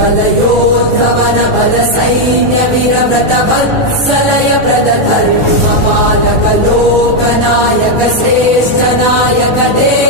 बलयोद्धवन बल सैन्य वीरव्रत वत्सलय प्रद धर्म पालक लोकनायक श्रेष्ठ नायक देव